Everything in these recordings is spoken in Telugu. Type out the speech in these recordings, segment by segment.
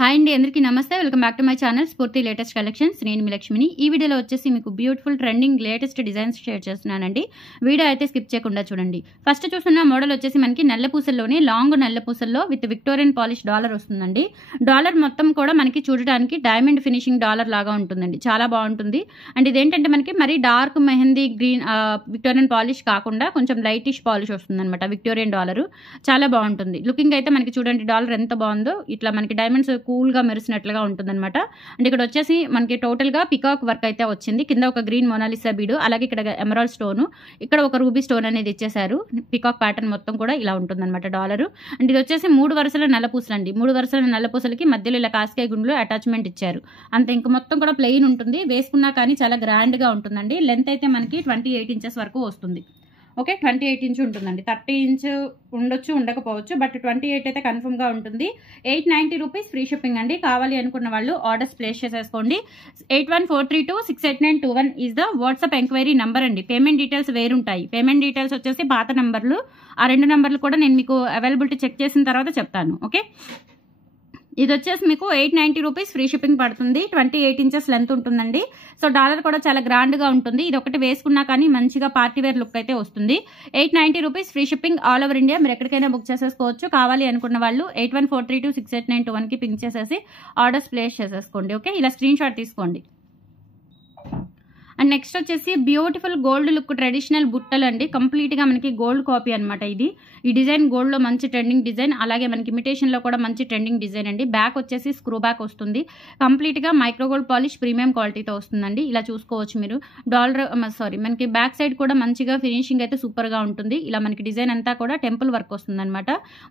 హాయ్ అండి, అందరికీ నమస్తే. Welcome back to my channel Spoorthi latest collections. నేను మీ లక్ష్మిని. ఈ వీడియోలో వచ్చేసి మీకు beautiful trending latest designs share చేస్తున్నానండి. వీడియో అయితే స్కిప్ చేయకుండా చూడండి. ఫస్ట్ చూస్తున్న మోడల్ వచ్చేసి మనకి నల్లపూసల్లోనే లాంగ్ నల్లపూసల్లో విత్ విక్టోరియన్ పాలిష్ డాలర్ వస్తుందండి. డాలర్ మొత్తం కూడా మనకి చూడడానికి డైమండ్ ఫినిషింగ్ డాలర్ లాగా ఉంటుందండి. చాలా బాగుంటుంది. అండ్ ఇదేంటంటే మనకి మరి dark mehndi green Victorian polish కాకుండా కొంచెం లైటిష్ పాలిష్ వస్తుంది అనమాట. విక్టోరియన్ డాలర్ చాలా బాగుంటుంది. లుకింగ్ అయితే మనకి చూడండి డాలర్ ఎంత బాగుందో. ఇట్లా మనకి డైమండ్స్ కూల్గా మెరిసినట్లుగా ఉంటుందన్నమాట. అండ్ ఇక్కడ వచ్చేసి మనకి టోటల్గా పికాక్ వర్క్ అయితే వచ్చింది. కింద ఒక గ్రీన్ మొనాలిసా బీడు, అలాగే ఇక్కడ ఎమరాల్డ్ స్టోను, ఇక్కడ ఒక రూబీ స్టోన్ అనేది ఇచ్చేసారు. పికాక్ ప్యాటర్న్ మొత్తం కూడా ఇలా ఉంటుందన్నమాట డాలరు. అండ్ ఇది వచ్చేసి 3 వరుసల నల్లపూసలు అండి. 3 వరుసల నల్లపూసలకి మధ్యలో ఇలా కాస్కాయ గుండ్లు అటాచ్మెంట్ ఇచ్చారు. అంతే, ఇంక మొత్తం కూడా ప్లెయిన్ ఉంటుంది. వేసుకున్నా కానీ చాలా గ్రాండ్గా ఉంటుందండి. లెంత్ అయితే మనకి 28 ఇంచెస్ వరకు వస్తుంది. ఓకే, 28 ఇంచ్ ఉంటుందండి. 30 ఇంచ్ ఉండొచ్చు, ఉండకపోవచ్చు, బట్ 28 అయితే కన్ఫర్మ్గా ఉంటుంది. 890 రూపీస్ ఫ్రీ షిప్పింగ్ అండి. కావాలి అనుకున్న వాళ్ళు ఆర్డర్స్ ప్లేస్ చేసేసుకోండి. 8143268921 is the WhatsApp enquiry number అండి. పేమెంట్ డీటెయిల్స్ వేరుంటాయి. పేమెంట్ డీటెయిల్స్ వచ్చేసి పాత నెంబర్లు. ఆ 2 నెంబర్లు కూడా నేను మీకు అవైలబిలిటీ చెక్ చేసిన తర్వాత చెప్తాను. ఓకే, ఇది వచ్చేసి మీకు 890 రూపీస్ ఫ్రీ షిప్పింగ్ పడుతుంది. 28 ఇంచెస్ లెంత్ ఉంటుందండి. సో డాలర్ కూడా చాలా గ్రాండ్గా ఉంటుంది. ఇది ఒకటి వేసుకున్నా కానీ మంచిగా పార్టీ వేర్ లుక్ అయితే వస్తుంది. 890 rupees free shipping all over India. మీరు ఎక్కడికైనా బుక్ చేసేసుకోవచ్చు. కావాలి అనుకున్న వాళ్ళు 8143268921కి పింక్ చేసేసి ఆర్డర్స్ ప్లేస్ చేసేసుకోండి. ఓకే, ఇలా స్క్రీన్ షాట్ తీసుకోండి. అండ్ నెక్స్ట్ వచ్చేసి బ్యూటిఫుల్ గోల్డ్ లుక్ ట్రెడిషనల్ బుట్టలు అండి. కంప్లీట్గా మనకి గోల్డ్ కాపీ అనమాట. ఈ డిజైన్ గోల్డ్లో మంచి ట్రెండింగ్ డిజైన్, అలాగే మనకి ఇమిటేషన్లో కూడా మంచి ట్రెండింగ్ డిజైన్ అండి. బ్యాక్ వచ్చేసి స్క్రూ బ్యాక్ వస్తుంది. కంప్లీట్గా మైక్రో గోల్డ్ పాలిష్ ప్రీమియం క్వాలిటీతో వస్తుందండి. ఇలా చూసుకోవచ్చు మీరు. మనకి బ్యాక్ సైడ్ కూడా మంచిగా ఫినిషింగ్ అయితే సూపర్గా ఉంటుంది. ఇలా మనకి డిజైన్ అంతా కూడా టెంపుల్ వర్క్ వస్తుంది అనమాట.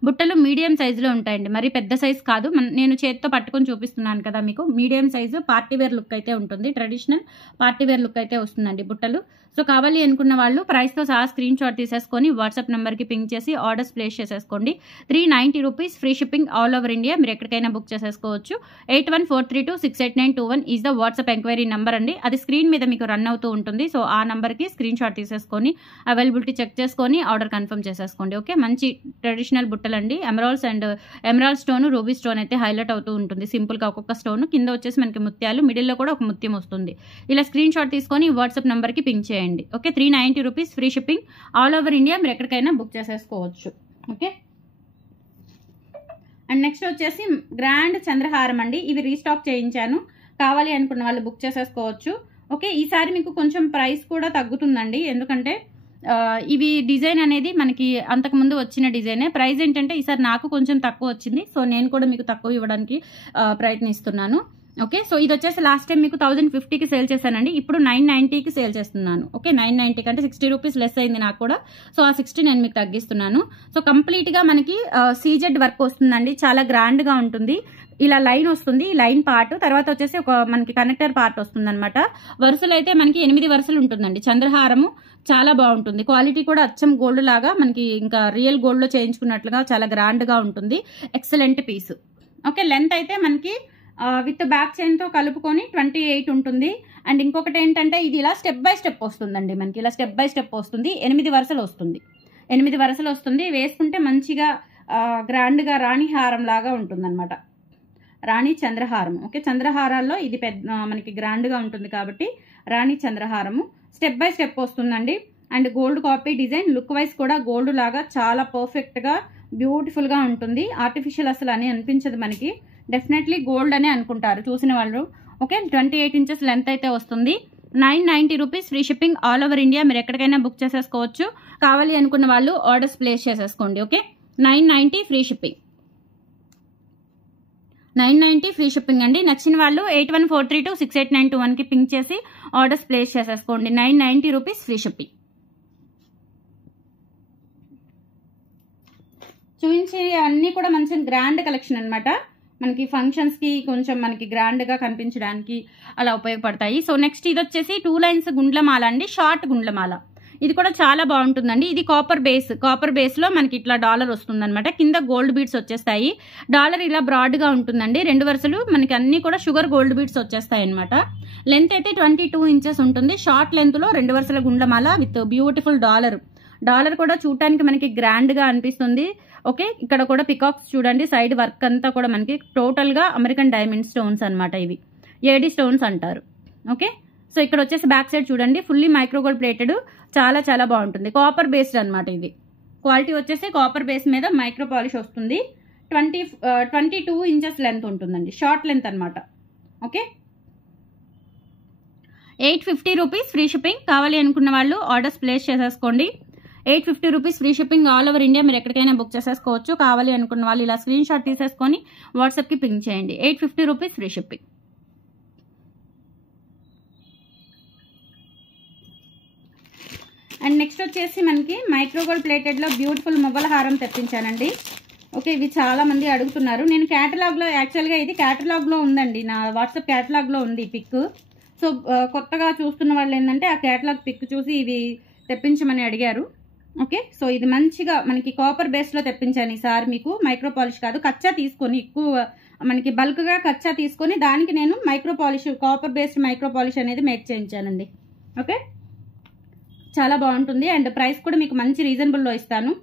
బుట్టలు మీడియం సైజులో ఉంటాయండి, మరి పెద్ద సైజ్ కాదు. నేను చేతితో పట్టుకొని చూపిస్తున్నాను కదా మీకు. Medium size party wear look అయితే ఉంటుంది. ట్రెడిషనల్ పార్టీ వేర్ లుక్ అయితే వస్తుందండి బుట్టలు. సో కావాలి అనుకున్న వాళ్ళు ప్రైస్తో సహా స్క్రీన్ షాట్ తీసేసుకొని వాట్సాప్ నెంబర్కి పింక్ చేసి ఆర్డర్స్ ప్లేస్ చేసేసుకోండి. 390 rupees free shipping all over India. మీరు ఎక్కడికైనా బుక్ చేసేసుకోవచ్చు. 8143268921 is the WhatsApp enquiry number అండి. అది స్క్రీన్ మీద మీకు రన్ అవుతూ ఉంటుంది. సో ఆ నెంబర్కి స్క్రీన్ షాట్ తీసేసుకొని అవైలబిలిటీ చెక్ చేసుకొని ఆర్డర్ కన్ఫర్మ్ చేసేసుకోండి. ఓకే, మంచి ట్రెడిషనల్ బుట్టలు అండి. ఎమరాల్డ్ స్టోన్, రూబీ స్టోన్ అయితే హైలైట్ అవుతూ ఉంటుంది. సింపుల్గా ఒక్కొక్క స్టోన్, కింద వచ్చేసి మనకి ముత్యాలు, మిడిల్లో కూడా ఒక ముత్యం వస్తుంది. ఇలా స్క్రీన్ షాట్ తీసుకొని వాట్సాప్ నెంబర్కి పింక్ చేయండి. Okay, 390 rupees free shipping all over India. మీరు ఎక్కడికైనా బుక్ చేసేసుకోవచ్చు. ఓకే, అండ్ నెక్స్ట్ వచ్చేసి గ్రాండ్ చంద్రహారం అండి. ఇవి రీస్టాక్ చేయించాను. కావాలి అనుకున్న వాళ్ళు బుక్ చేసేసుకోవచ్చు. ఓకే, ఈసారి మీకు కొంచెం ప్రైస్ కూడా తగ్గుతుందండి. ఎందుకంటే ఇవి డిజైన్ అనేది మనకి అంతకుముందు వచ్చిన డిజైనే. ప్రైస్ ఏంటంటే ఈసారి నాకు కొంచెం తక్కువ వచ్చింది. సో నేను కూడా మీకు తక్కువ ఇవ్వడానికి ప్రయత్నిస్తున్నాను. ఓకే, సో ఇది వచ్చేసి లాస్ట్ టైం మీకు 1050కి సేల్ చేశానండి. ఇప్పుడు 990కి సేల్ చేస్తున్నాను. ఓకే, 990 కంటే 60 రూపీస్ లెస్ అయింది నాకు కూడా. సో ఆ 60 నేను మీకు తగ్గిస్తున్నాను. సో కంప్లీట్గా మనకి సీజెడ్ వర్క్ వస్తుందండి. చాలా గ్రాండ్గా ఉంటుంది. ఇలా లైన్ వస్తుంది, లైన్ పార్ట్. తర్వాత వచ్చేసి ఒక మనకి కనెక్టర్ పార్ట్ వస్తుంది అనమాట. వరుసలు అయితే మనకి 8 వరుసలు ఉంటుందండి. చంద్రహారము చాలా బాగుంటుంది. క్వాలిటీ కూడా అచ్చం గోల్డ్ లాగా మనకి ఇంకా రియల్ గోల్డ్లో చేయించుకున్నట్లుగా చాలా గ్రాండ్గా ఉంటుంది. Excellent piece. ఓకే, లెంత్ అయితే మనకి విత్ బ్యాక్ చైన్తో కలుపుకొని 28 ఉంటుంది. అండ్ ఇంకొకటి ఏంటంటే ఇది ఇలా స్టెప్ బై స్టెప్ వస్తుందండి. మనకి ఇలా స్టెప్ బై స్టెప్ వస్తుంది. 8 వరుసలు వస్తుంది. 8 వరుసలు వస్తుంది. వేసుకుంటే మంచిగా గ్రాండ్గా రాణి హారం లాగా ఉంటుందన్నమాట. రాణి చంద్రహారం. ఓకే, చంద్రహారాల్లో ఇది మనకి గ్రాండ్గా ఉంటుంది కాబట్టి రాణి చంద్రహారము. స్టెప్ బై స్టెప్ వస్తుందండి. And gold copy design. Look wise కూడా గోల్డ్ లాగా చాలా పర్ఫెక్ట్గా బ్యూటిఫుల్గా ఉంటుంది. ఆర్టిఫిషియల్ అసలు అని అనిపించదు మనకి. డెఫినెట్లీ గోల్డ్ అనే అనుకుంటారు చూసిన వాళ్ళు. ఓకే, 28 ఇంచెస్ లెంత్ అయితే వస్తుంది. 990 rupees free shipping all over India. మీరు ఎక్కడికైనా బుక్ చేసేసుకోవచ్చు. కావాలి అనుకున్న వాళ్ళు ఆర్డర్స్ ప్లేస్ చేసేసుకోండి. Okay, 990 free shipping. 990 free shipping అండి. నచ్చిన వాళ్ళు 8143268921కి పింక్ చేసి ఆర్డర్స్ ప్లేస్ చేసేసుకోండి. 990 రూపీస్ ఫ్రీ షిప్పింగ్. చూపించే అన్నీ కూడా మంచి గ్రాండ్ కలెక్షన్ అనమాట. మనకి ఫంక్షన్స్కి కొంచెం మనకి గ్రాండ్గా కనిపించడానికి అలా ఉపయోగపడతాయి. సో నెక్స్ట్ ఇది వచ్చేసి 2 లైన్స్ గుండ్లమాల అండి. షార్ట్ గుండ్లమాల. ఇది కూడా చాలా బాగుంటుందండి. ఇది కాపర్ బేస్లో మనకి ఇట్లా డాలర్ వస్తుందన్నమాట. కింద గోల్డ్ బీడ్స్ వచ్చేస్తాయి. డాలర్ ఇలా బ్రాడ్గా ఉంటుందండి. 2 వరుసలు మనకి అన్ని కూడా షుగర్ గోల్డ్ బీడ్స్ వచ్చేస్తాయి అనమాట. లెంత్ అయితే 22 ఇంచెస్ ఉంటుంది. షార్ట్ లెంత్లో 2 వరుసల గుండ్లమాల విత్ బ్యూటిఫుల్ డాలర్. డాలర్ కూడా చూడటానికి మనకి గ్రాండ్గా అనిపిస్తుంది. ఓకే, ఇక్కడ కూడా పికాక్స్ చూడండి, సైడ్ వర్క్ అంతా కూడా మనకి టోటల్గా అమెరికన్ డైమండ్ స్టోన్స్ అనమాట. ఇవి ఏడీ స్టోన్స్ అంటారు. ఓకే, సో ఇక్కడ వచ్చేసి బ్యాక్ సైడ్ చూడండి, ఫుల్లీ మైక్రోగోల్డ్ ప్లేటెడ్, చాలా చాలా బాగుంటుంది. కాపర్ బేస్డ్ అనమాట. ఇది క్వాలిటీ వచ్చేసి కాపర్ బేస్ మీద మైక్రో పాలిష్ వస్తుంది. 22 ఇంచెస్ లెంత్ ఉంటుందండి, షార్ట్ లెంత్ అనమాట. Okay, 850 rupees free shipping. కావాలి అనుకున్న వాళ్ళు ఆర్డర్స్ ప్లేస్ చేసేసుకోండి. 850 rupees free shipping all over India. మీరు ఎక్కడికైనా బుక్ చేసేసుకోవచ్చు. కావాలి అనుకున్న వాళ్ళు ఇలా స్క్రీన్ షాట్ తీసేసుకొని వాట్సాప్కి పింక్ చేయండి. 850 rupees free shipping. And next వచ్చేసి మనకి మైక్రోగోల్డ్ ప్లేటెడ్లో బ్యూటిఫుల్ మువ్వల హారం తెప్పించానండి. ఓకే, ఇవి చాలా మంది అడుగుతున్నారు. నేను క్యాటలాగ్లో, యాక్చువల్గా ఇది క్యాటలాగ్లో ఉందండి, నా వాట్సాప్ క్యాటలాగ్లో ఉంది ఈ పిక్. సో కొత్తగా చూస్తున్న వాళ్ళు ఏంటంటే ఆ క్యాటలాగ్ పిక్ చూసి ఇవి తెప్పించమని అడిగారు. ఓకే, సో ఇది మంచిగా మనకి కాపర్ బేస్లో తెప్పించాను ఈసారి. మీకు మైక్రో పాలిష్ కాదు, కచ్చా తీసుకొని, ఎక్కువ మనకి బల్క్గా కచ్చా తీసుకొని దానికి నేను micro polish, copper based micro polish అనేది మేక్ చేయించానండి. ఓకే, చాలా బాగుంటుంది. అండ్ ప్రైస్ కూడా మీకు మంచి రీజనబుల్లో ఇస్తాను.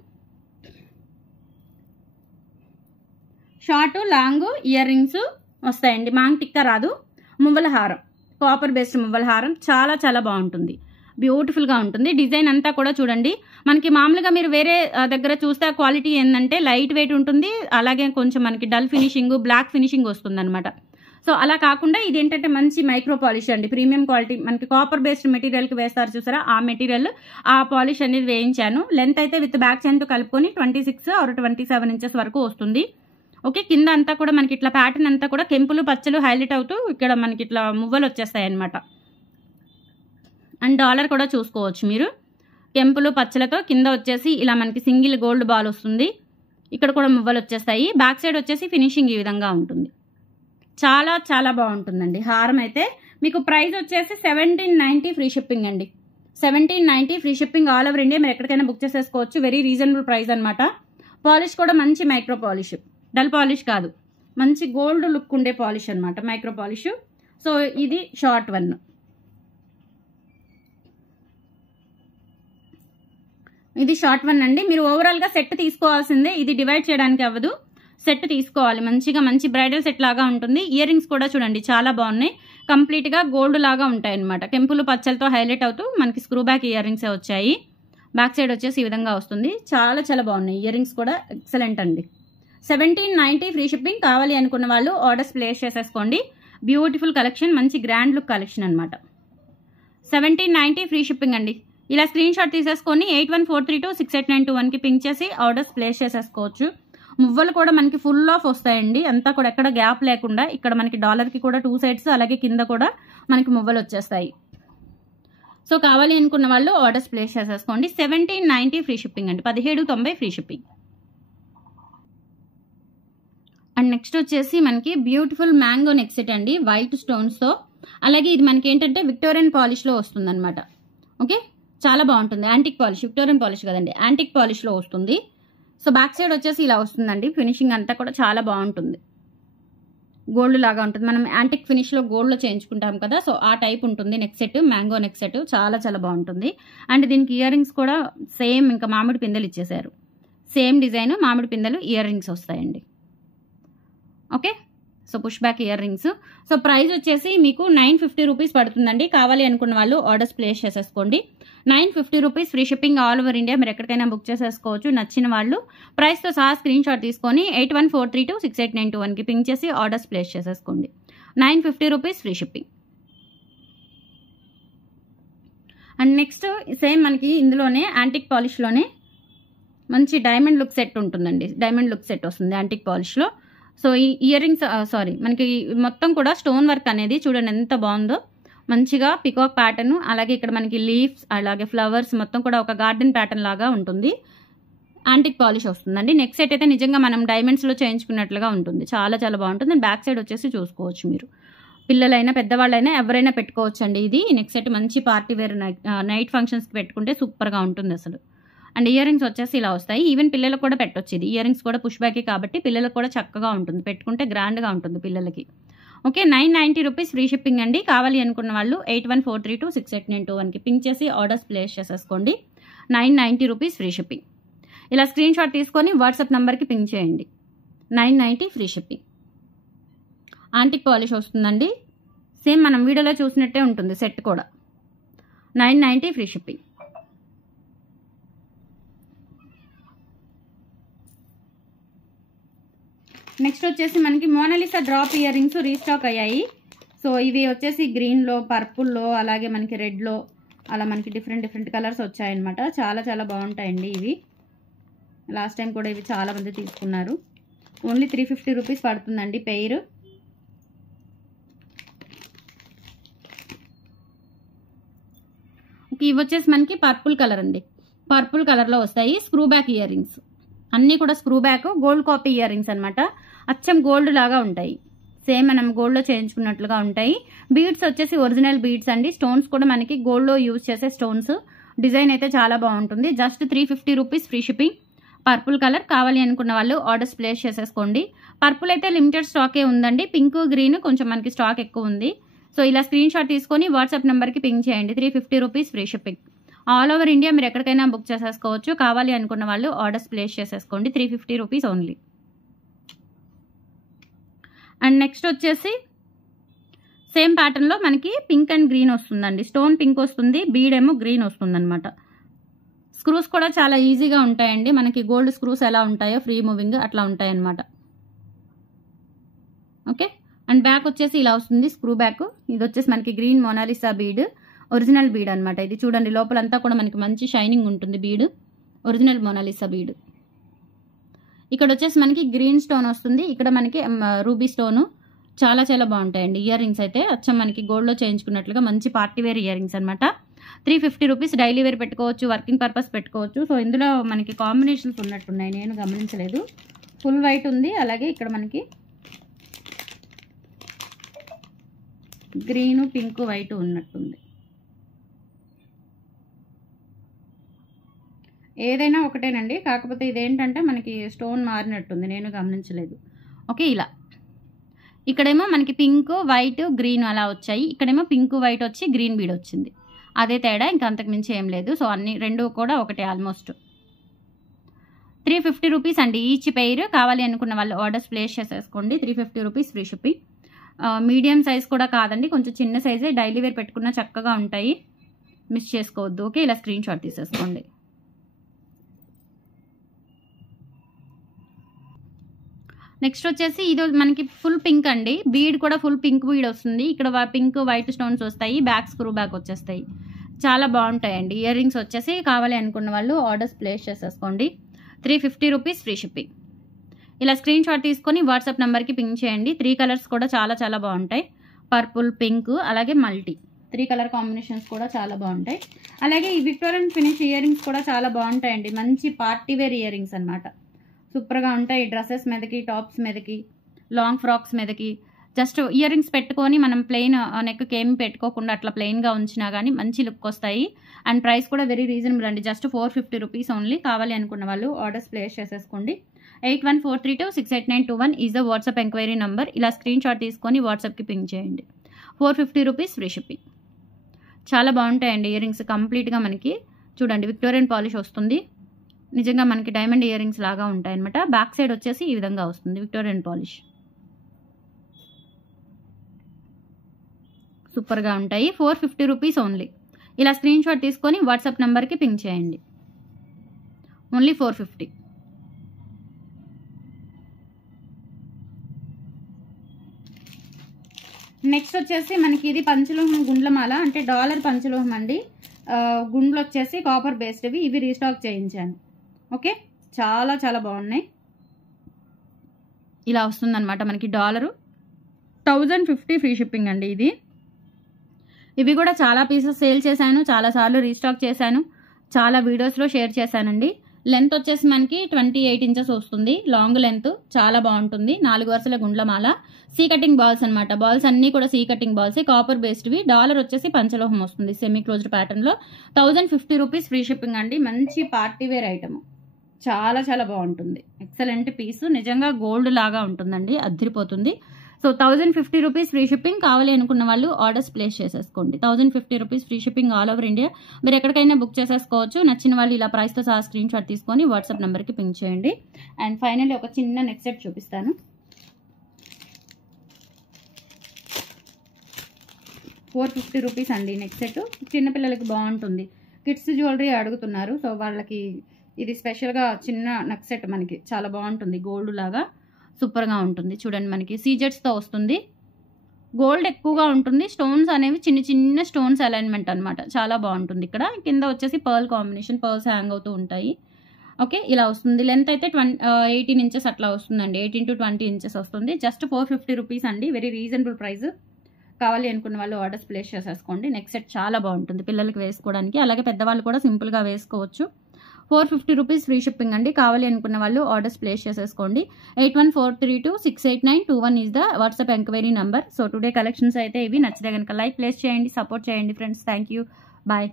షార్ట్ లాంగ్ ఇయర్ రింగ్స్ వస్తాయండి, మాంగ్ టిక్కా రాదు. మువ్వల హారం, కాపర్ బేస్డ్ మువ్వల హారం, చాలా చాలా బాగుంటుంది, బ్యూటిఫుల్గా ఉంటుంది. డిజైన్ అంతా కూడా చూడండి, మనకి మామూలుగా మీరు వేరే దగ్గర చూస్తే క్వాలిటీ ఏంటంటే లైట్ వెయిట్ ఉంటుంది, అలాగే కొంచెం మనకి డల్ ఫినిషింగ్, బ్లాక్ ఫినిషింగ్ వస్తుంది అనమాట. సో అలా కాకుండా ఇది ఏంటంటే మంచి మైక్రో పాలిష్ అండి, ప్రీమియం క్వాలిటీ. మనకి కాపర్ బేస్డ్ మెటీరియల్కి వేస్తారు చూసారా, ఆ మెటీరియల్, ఆ పాలిష్ అనేది వేయించాను. లెంత్ అయితే విత్ బ్యాక్ చైన్తో కలుపుకొని 26 or 27 ఇంచెస్ వరకు వస్తుంది. ఓకే, కింద అంతా కూడా మనకి ఇట్లా ప్యాటర్న్ అంతా కూడా కెంపులు పచ్చలు హైలైట్ అవుతూ ఇక్కడ మనకి ఇట్లా మువ్వలు వచ్చేస్తాయి అనమాట. అండ్ డాలర్ కూడా చూసుకోవచ్చు మీరు, కెంపులు పచ్చలతో. కింద వచ్చేసి ఇలా మనకి సింగిల్ గోల్డ్ బాల్ వస్తుంది, ఇక్కడ కూడా మువ్వలు వచ్చేస్తాయి. బ్యాక్ సైడ్ వచ్చేసి ఫినిషింగ్ ఈ విధంగా ఉంటుంది. చాలా చాలా బాగుంటుందండి హారం అయితే. మీకు ప్రైస్ వచ్చేసి 1790 ఫ్రీ షిప్పింగ్ అండి. 1790 free shipping all over India. మీరు ఎక్కడికైనా బుక్ చేసేసుకోవచ్చు. వెరీ రీజనబుల్ ప్రైస్ అనమాట. పాలిష్ కూడా మంచి మైక్రో పాలిష్, డల్ పాలిష్ కాదు, మంచి గోల్డ్ లుక్ ఉండే పాలిష్ అనమాట, మైక్రో పాలిష్. సో ఇది షార్ట్ వన్. ఇది షార్ట్ వన్ అండి. మీరు ఓవరాల్గా సెట్ తీసుకోవాల్సిందే, ఇది డివైడ్ చేయడానికి అవ్వదు, సెట్ తీసుకోవాలి. మంచిగా మంచి బ్రైడల్ సెట్ లాగా ఉంటుంది. ఇయర్ రింగ్స్ కూడా చూడండి చాలా బాగున్నాయి, కంప్లీట్గా గోల్డ్ లాగా ఉంటాయి అనమాట. కెంపులు పచ్చలతో హైలైట్ అవుతూ మనకి స్క్రూ బ్యాక్ ఇయర్ రింగ్సే వచ్చాయి. బ్యాక్ సైడ్ వచ్చేసి ఈ విధంగా వస్తుంది. చాలా చాలా బాగున్నాయి ఇయర్ రింగ్స్ కూడా, ఎక్సలెంట్ అండి. 1790 ఫ్రీ షిప్పింగ్. కావాలి అనుకున్న వాళ్ళు ఆర్డర్స్ ప్లేస్ చేసేసుకోండి. బ్యూటిఫుల్ కలెక్షన్, మంచి గ్రాండ్ లుక్ కలెక్షన్ అనమాట. 1790 ఫ్రీ షిప్పింగ్ అండి. ఇలా స్క్రీన్ షాట్ తీసేసుకొని 8143268921కి పింక్ చేసి ఆర్డర్స్ ప్లేస్ చేసేసుకోవచ్చు. మువ్వలు కూడా మనకి ఫుల్ ఆఫ్ వస్తాయండి, అంతా కూడా ఎక్కడ గ్యాప్ లేకుండా. ఇక్కడ మనకి డాలర్కి కూడా 2 సైడ్స్, అలాగే కింద కూడా మనకి మువ్వలు వచ్చేస్తాయి. సో కావాలి అనుకున్న వాళ్ళు ఆర్డర్స్ ప్లేస్ చేసేసుకోండి. 1790 ఫ్రీ షిప్పింగ్ అండి, 1790 ఫ్రీ షిప్పింగ్. అండ్ నెక్స్ట్ వచ్చేసి మనకి బ్యూటిఫుల్ మ్యాంగో నెక్ సెట్ అండి, వైట్ స్టోన్స్తో. అలాగే ఇది మనకి ఏంటంటే విక్టోరియన్ పాలిష్లో వస్తుంది అనమాట. ఓకే, చాలా బాగుంటుంది. యాంటిక్ పాలిష్, విక్టోరియన్ పాలిష్ కదండి, యాంటిక్ పాలిష్లో వస్తుంది. సో బ్యాక్ సైడ్ వచ్చేసి ఇలా వస్తుందండి. ఫినిషింగ్ అంతా కూడా చాలా బాగుంటుంది, గోల్డ్ లాగా ఉంటుంది. మనం యాంటిక్ ఫినిష్లో గోల్డ్లో చేయించుకుంటాం కదా, సో ఆ టైప్ ఉంటుంది neck set, mango neck set. చాలా చాలా బాగుంటుంది. అండ్ దీనికి ఇయర్ రింగ్స్ కూడా సేమ్ ఇంకా మామిడి పిందెలు ఇచ్చేసారు, సేమ్ డిజైన్ మామిడి పిందెలు ఇయర్ రింగ్స్ వస్తాయండి. Okay, so push back ear rings. So price వచ్చేసి మీకు 950 రూపీస్ పడుతుందండి. కావాలి అనుకున్న వాళ్ళు ఆర్డర్స్ ప్లేస్ చేసేసుకోండి. 950 rupees free shipping all over India. మీరు ఎక్కడికైనా బుక్ చేసేసుకోవచ్చు. నచ్చిన వాళ్ళు ప్రైస్తో సహా స్క్రీన్ షాట్ తీసుకొని 8143268921కి పింక్ చేసి ఆర్డర్స్ ప్లేస్ చేసేసుకోండి. 950 rupees free shipping. And next same మనకి ఇందులోనే యాంటిక్ పాలిష్లోనే మంచి డైమండ్ లుక్ సెట్ ఉంటుందండి. డైమండ్ లుక్ సెట్ వస్తుంది యాంటిక్ పాలిష్లో. సో ఈ ఇయర్ రింగ్స్ మనకి మొత్తం కూడా స్టోన్ వర్క్ అనేది చూడండి ఎంత బాగుందో, మంచిగా పికాక్ ప్యాటర్న్, అలాగే ఇక్కడ మనకి లీవ్స్, అలాగే ఫ్లవర్స్, మొత్తం కూడా ఒక గార్డెన్ ప్యాటర్న్ లాగా ఉంటుంది. యాంటిక్ పాలిష్ వస్తుందండి. నెక్ సెట్ అయితే నిజంగా మనం డైమండ్స్లో చేయించుకున్నట్లుగా ఉంటుంది, చాలా చాలా బాగుంటుంది. బ్యాక్ సైడ్ వచ్చేసి చూసుకోవచ్చు మీరు, పిల్లలైనా పెద్దవాళ్ళైనా ఎవరైనా పెట్టుకోవచ్చు అండి. ఇది నెక్ సెట్ మంచి పార్టీ వేర్ నైట్ ఫంక్షన్స్కి పెట్టుకుంటే సూపర్గా ఉంటుంది అసలు. అండ్ ఇయర్ రింగ్స్ వచ్చేసి ఇలా వస్తాయి. ఈవెన్ పిల్లలకు కూడా పెట్టొచ్చు. ఇది ఇయర్ రింగ్స్ కూడా పుష్ బ్యాకే కాబట్టి పిల్లలకు కూడా చక్కగా ఉంటుంది, పెట్టుకుంటే గ్రాండ్గా ఉంటుంది పిల్లలకి. ఓకే, 990 రూపీస్ ఫ్రీ షిప్పింగ్ అండి. కావాలి అనుకున్న వాళ్ళు 8143268921కి పింక్ చేసి ఆర్డర్స్ ప్లేస్ చేసేసుకోండి. 990 రూపీస్ ఫ్రీ షిప్పింగ్. ఇలా స్క్రీన్ షాట్ తీసుకొని వాట్సాప్ నెంబర్కి పింక్ చేయండి. 990 ఫ్రీ షిప్పింగ్. యాంటిక్ పాలిష్ వస్తుందండి. సేమ్ మనం వీడియోలో చూసినట్టే ఉంటుంది సెట్ కూడా. 990 ఫ్రీ షిప్పింగ్. నెక్స్ట్ వచ్చేసి మనకి Monalisa drop earrings restock అయ్యాయి. సో ఇవి వచ్చేసి గ్రీన్లో, పర్పుల్లో, అలాగే మనకి రెడ్లో, అలా మనకి డిఫరెంట్ కలర్స్ వచ్చాయన్నమాట. చాలా చాలా బాగుంటాయండి ఇవి. లాస్ట్ టైం కూడా ఇవి చాలా మంది తీసుకున్నారు. ఓన్లీ 350 రూపీస్ పడుతుందండి పెయిర్. ఇవి వచ్చేసి మనకి పర్పుల్ కలర్ అండి. పర్పుల్ కలర్లో వస్తాయి. స్క్రూ బ్యాక్ ఇయర్ రింగ్స్ అన్నీ కూడా screw back gold copy ear rings అనమాట. అచ్చం గోల్డ్ లాగా ఉంటాయి. సేమ్ మనం గోల్డ్లో చేయించుకున్నట్లుగా ఉంటాయి. బీడ్స్ వచ్చేసి ఒరిజినల్ బీడ్స్ అండి. స్టోన్స్ కూడా మనకి గోల్డ్లో యూజ్ చేసే స్టోన్స్. డిజైన్ అయితే చాలా బాగుంటుంది. Just 350 rupees free shipping. Purple colour కావాలి అనుకున్న వాళ్ళు ఆర్డర్స్ ప్లేస్ చేసేసుకోండి. పర్పుల్ అయితే లిమిటెడ్ స్టాకే ఉందండి. పింక్, గ్రీన్ కొంచెం మనకి స్టాక్ ఎక్కువ ఉంది. సో ఇలా స్క్రీన్ షాట్ తీసుకొని వాట్సాప్ నెంబర్కి పింక్ చేయండి. 350 rupees free shipping. All over India మీరు ఎక్కడికైనా బుక్ చేసేసుకోవచ్చు. కావాలి అనుకున్న వాళ్ళు ఆర్డర్స్ ప్లేస్ చేసేసుకోండి. 350 రూపీస్ ఓన్లీ. అండ్ నెక్స్ట్ వచ్చేసి సేమ్ ప్యాటర్న్లో మనకి పింక్ అండ్ గ్రీన్ వస్తుందండి. స్టోన్ పింక్ వస్తుంది, బీడ్ ఏమో గ్రీన్ వస్తుంది అనమాట. స్క్రూస్ కూడా చాలా ఈజీగా ఉంటాయండి. మనకి గోల్డ్ స్క్రూస్ ఎలా ఉంటాయో ఫ్రీ మూవింగ్ అట్లా ఉంటాయన్నమాట. ఓకే. అండ్ బ్యాక్ వచ్చేసి ఇలా వస్తుంది స్క్రూ బ్యాక్. ఇది వచ్చేసి మనకి green Monalisa bead, original bead అనమాట. ఇది చూడండి లోపలంతా కూడా మనకి మంచి షైనింగ్ ఉంటుంది. Bead original Monalisa bead. ఇక్కడ వచ్చేసి మనకి గ్రీన్ స్టోన్ వస్తుంది. ఇక్కడ మనకి రూబీ స్టోను. చాలా చాలా బాగుంటాయండి ఇయర్ రింగ్స్ అయితే. అచ్చం మనకి గోల్డ్లో చేయించుకున్నట్లుగా మంచి పార్టీ వేర్ ఇయర్ రింగ్స్ అనమాట. 350 రూపీస్. డైలీ వేర్ పెట్టుకోవచ్చు, వర్కింగ్ పర్పస్ పెట్టుకోవచ్చు. సో ఇందులో మనకి కాంబినేషన్స్ ఉన్నట్టున్నాయి, నేను గమనించలేదు. ఫుల్ వైట్ ఉంది, అలాగే ఇక్కడ మనకి గ్రీను, పింక్, వైట్ ఉన్నట్టుంది. ఏదైనా ఒకటేనండి, కాకపోతే ఇదేంటంటే మనకి స్టోన్ మారినట్టుంది, నేను గమనించలేదు. ఓకే. ఇలా ఇక్కడేమో మనకి పింక్, వైట్, గ్రీన్ అలా వచ్చాయి. ఇక్కడేమో పింక్, వైట్ వచ్చి గ్రీన్ బీడ్ వచ్చింది. అదే తేడా, ఇంకా అంతకుమించి ఏం లేదు. సో అన్ని రెండు కూడా ఒకటే ఆల్మోస్ట్. 350 రూపీస్ అండి ఈచ్ పెయిర్. కావాలి అనుకున్న వాళ్ళు ఆర్డర్స్ ప్లేస్ చేసేసుకోండి. 350 rupees free shipping. Medium size కూడా కాదండి, కొంచెం చిన్న సైజే. డైలీ వేర్ పెట్టుకున్న చక్కగా ఉంటాయి, మిస్ చేసుకోవద్దు. ఓకే. ఇలా స్క్రీన్ షాట్ తీసేసుకోండి. నెక్స్ట్ వచ్చేసి ఇది మనకి ఫుల్ పింక్ అండి. బీడ్ కూడా ఫుల్ పింక్ బీడ్ వస్తుంది. ఇక్కడ పింక్, వైట్ స్టోన్స్ వస్తాయి. బ్యాక్ స్క్రూ బ్యాక్ వచ్చేస్తాయి. చాలా బాగుంటాయండి ఇయర్ రింగ్స్ వచ్చేసి. కావాలి అనుకున్న వాళ్ళు ఆర్డర్స్ ప్లేస్ చేసేసుకోండి. 350 రూపీస్ ఫ్రీ షిప్పింగ్. ఇలా స్క్రీన్ షాట్ తీసుకొని వాట్సాప్ నెంబర్కి పింక్ చేయండి. 3 కలర్స్ కూడా చాలా చాలా బాగుంటాయి. పర్పుల్, పింక్, అలాగే మల్టీ 3 కలర్ కాంబినేషన్స్ కూడా చాలా బాగుంటాయి. అలాగే ఈ విక్టోరియన్ ఫినిష్ ఇయర్ రింగ్స్ కూడా చాలా బాగుంటాయండి. మంచి పార్టీ వేర్ ఇయర్ రింగ్స్ అనమాట. సూపర్గా ఉంటాయి. డ్రెస్సెస్ మీదకి, టాప్స్ మీదకి, లాంగ్ ఫ్రాక్స్ మీదకి జస్ట్ ఇయర్ రింగ్స్ పెట్టుకొని మనం ప్లెయిన్ నెక్కి ఏమి పెట్టుకోకుండా అట్లా ప్లెయిన్గా ఉంచినా కానీ మంచి లుక్ వస్తాయి. అండ్ ప్రైస్ కూడా వెరీ రీజనబుల్ అండి. Just 450 rupees only. కావాలి అనుకున్న వాళ్ళు ఆర్డర్స్ ప్లేస్ చేసేసుకోండి. 8143268921 is the WhatsApp enquiry number. ఇలా స్క్రీన్ షాట్ తీసుకొని వాట్సాప్కి పింక్ చేయండి. 450 రూపీస్ ఫ్రీ షిప్పింగ్. చాలా బాగుంటాయండి ఇయర్ రింగ్స్. కంప్లీట్గా మనకి చూడండి విక్టోరియన్ పాలిష్ వస్తుంది. నిజంగా మనకి డైమండ్ ఇయర్ రింగ్స్ లాగా ఉంటాయి అనమాట. బ్యాక్ సైడ్ వచ్చేసి ఈ విధంగా వస్తుంది విక్టోరియన్ పాలిష్. సూపర్గా ఉంటాయి. 450 రూపీస్ ఓన్లీ. ఇలా స్క్రీన్ షాట్ తీసుకొని వాట్సాప్ నెంబర్కి పింక్ చేయండి. ఓన్లీ 450. నెక్స్ట్ వచ్చేసి మనకి ఇది పంచలోహం గుండ్లమాల, అంటే డాలర్ పంచలోహం అండి. గుండ్లు వచ్చేసి కాపర్ బేస్డ్వి. ఇవి రీస్టాక్ చేయించాను. ఓకే. చాలా చాలా బాగున్నాయి. ఇలా వస్తుందన్నమాట మనకి. డాలరు 1050 ఫ్రీ షిప్పింగ్ అండి ఇది. ఇవి కూడా చాలా పీసెస్ సేల్ చేశాను, చాలాసార్లు రీస్టాక్ చేశాను, చాలా వీడియోస్లో షేర్ చేశానండి. లెంత్ వచ్చేసి మనకి 28 ఇంచెస్ వస్తుంది. లాంగ్ లెంత్ చాలా బాగుంటుంది. 4 వరుసల గుండ్లమాల. సీ కటింగ్ బాల్స్ అనమాట. బాల్స్ అన్నీ కూడా సీ కటింగ్ బాల్స్, కాపర్ బేస్డ్వి. డాలర్ వచ్చేసి పంచలోహం వస్తుంది సెమీ క్లోజ్డ్ ప్యాటర్న్లో. 1050 రూపీస్ ఫ్రీ షిప్పింగ్ అండి. మంచి పార్టీ వేర్ ఐటమ్. చాలా చాలా బాగుంటుంది. Excellent piece. నిజంగా గోల్డ్ లాగా ఉంటుందండి, అద్దరిపోతుంది. So 1050 rupees free shipping. కావాలి అనుకున్న వాళ్ళు ఆర్డర్స్ ప్లేస్ చేసేసుకోండి. 1050 rupees free shipping all over India. మీరు ఎక్కడికైనా బుక్ చేసేసుకోవచ్చు. నచ్చిన వాళ్ళు ఇలా ప్రైస్తో సహా స్క్రీన్ షాట్ తీసుకొని వాట్సాప్ నెంబర్కి పింక్ చేయండి. అండ్ ఫైనల్లీ ఒక చిన్న నెక్ సెట్ చూపిస్తాను. 450 రూపీస్ అండి నెక్ సెట్. చిన్నపిల్లలకి బాగుంటుంది. కిడ్స్ జ్యువెలరీ అడుగుతున్నారు, సో వాళ్ళకి ఇది స్పెషల్గా చిన్న నెక్ సెట్ మనకి చాలా బాగుంటుంది. గోల్డ్ లాగా సూపర్గా ఉంటుంది. చూడండి, మనకి సీజెట్స్తో వస్తుంది. గోల్డ్ ఎక్కువగా ఉంటుంది. స్టోన్స్ అనేవి చిన్న చిన్న స్టోన్స్ అలైన్మెంట్ అనమాట. చాలా బాగుంటుంది. ఇక్కడ కింద వచ్చేసి పర్ల్ కాంబినేషన్, పర్ల్స్ హ్యాంగ్ అవుతూ ఉంటాయి. ఓకే, ఇలా వస్తుంది. లెంత్ అయితే 18 ఇంచెస్ అట్లా వస్తుందండి. 18 to 20 ఇంచెస్ వస్తుంది. జస్ట్ 450 రూపీస్ అండి. Very reasonable price. కావాలి అనుకున్న వాళ్ళు ఆర్డర్స్ ప్లేస్ చేసేసుకోండి. నెక్ సెట్ చాలా బాగుంటుంది పిల్లలకి వేసుకోవడానికి. అలాగే పెద్దవాళ్ళు కూడా సింపుల్గా వేసుకోవచ్చు. 450 రూపీస్ ఫ్రీ షిప్పింగ్ అండి. కావాలి అనుకున్న వాళ్ళు ఆర్డర్స్ ప్లేస్ చేసేసుకోండి. 8143268921 is the WhatsApp enquiry number. So today collections అయితే ఇవి. నచ్చితే కనుక లైక్ ప్లేస్ చేయండి, సపోర్ట్ చేయండి ఫ్రెండ్స్. Thank you. బాయ్.